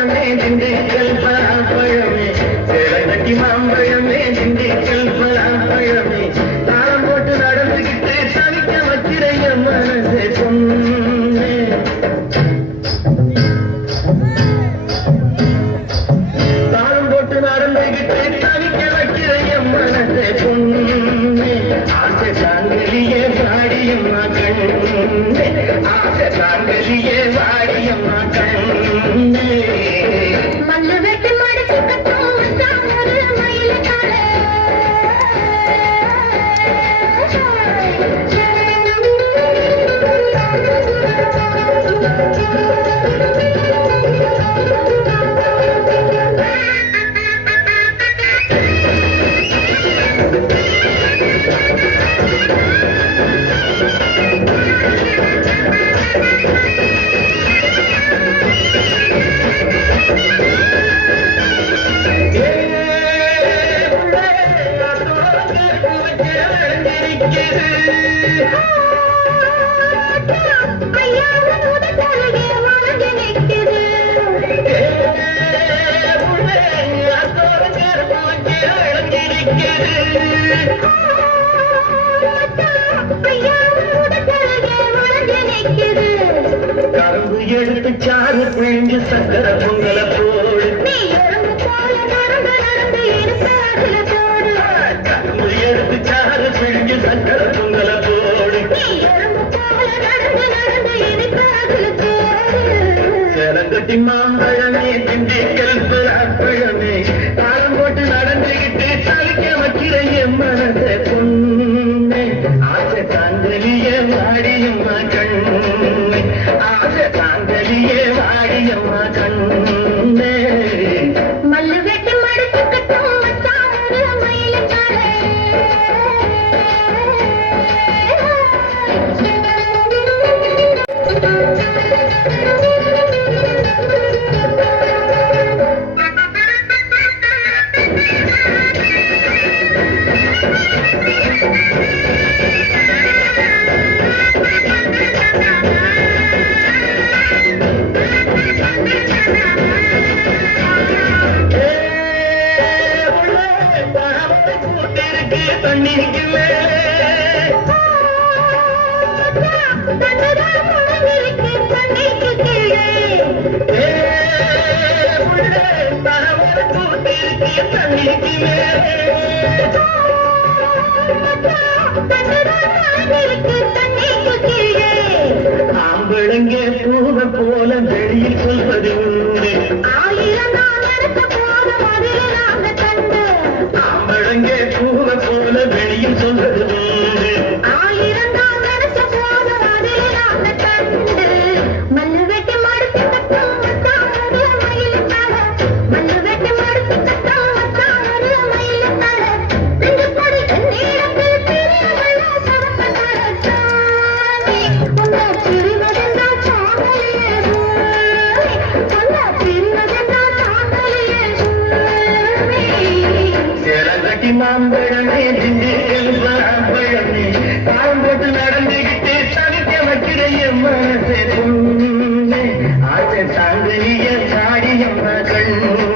மாம்பழமே திண்டுக்கல் பலாப்பழமே சேலங்கட்டி மாம்பழமே திண்டுக்கல் பலாப்பழமே தாளம் போட்டு நடந்துகிட்டு தவிக்க வச்சிரைய மனசு பொண்ணு தாளம் போட்டு நடந்துகிட்டு தவிக்க வச்சிரைய மனசு பொண்ணு ஆசை தாங்கலியே வாடியம்மா கண்ணு ஆசை தாங்கலியே வாடியம்மா கண்ணு மல்லு வெட்டி மடிச்சு கட்டும் தாமரை மயிலக்காலே கரும்பு எடுத்து சாறு பிழிஞ்சு சக்கர பொங்கல போடு கரும்பு எடுத்து சாறு பிழிஞ்சு சக்கர பொங்கல போடு சேலங்கட்டி மாம்பழமே திண்டுக்கல் பலாப்பழமே தாளம் போட்டு நடந்துகிட்டு தவிக்க வைக்கிறைய மனச பொண்ணு ஆசை தாங்கலியே வாடியம்மா கண்ணு ஆசை தாங்கலியே வாடியம்மா கண்ணு மல்லு வெட்டி மடிச்சு கட்டும் தாமரை மயிலக்காலே தண்ணிக்கு ஆம்பளங்கே பூவ போல வெளியில் சொல்வது உண்டு ஆம்பளங்கே பூவ போல வெளியில் சொல்வது உண்டு மல்லு வெட்டி மடிச்சு கட்டும் தாமரை மயிலக்காலே மல்லு வெட்டி மடிச்சு கட்டும் தாமரை மயிலக்காலே ரெண்டு படி நீளத்தில் பெரியவள சவப்பதார சாமி உன்னை பிரிவதென்றா சாமலியே உன்னை பிரிவதென்றா சாமலியே சேலங்கட்டி மாம்பழமே திண்டுக்கல் பலாப்பழமே தாளம் போட்டு நடந்துகிட்டு தவிக்க வைக்கிறைய மனசே பொண்ணு ஆசை தாங்கலிய சாடியம்மா கண்ணு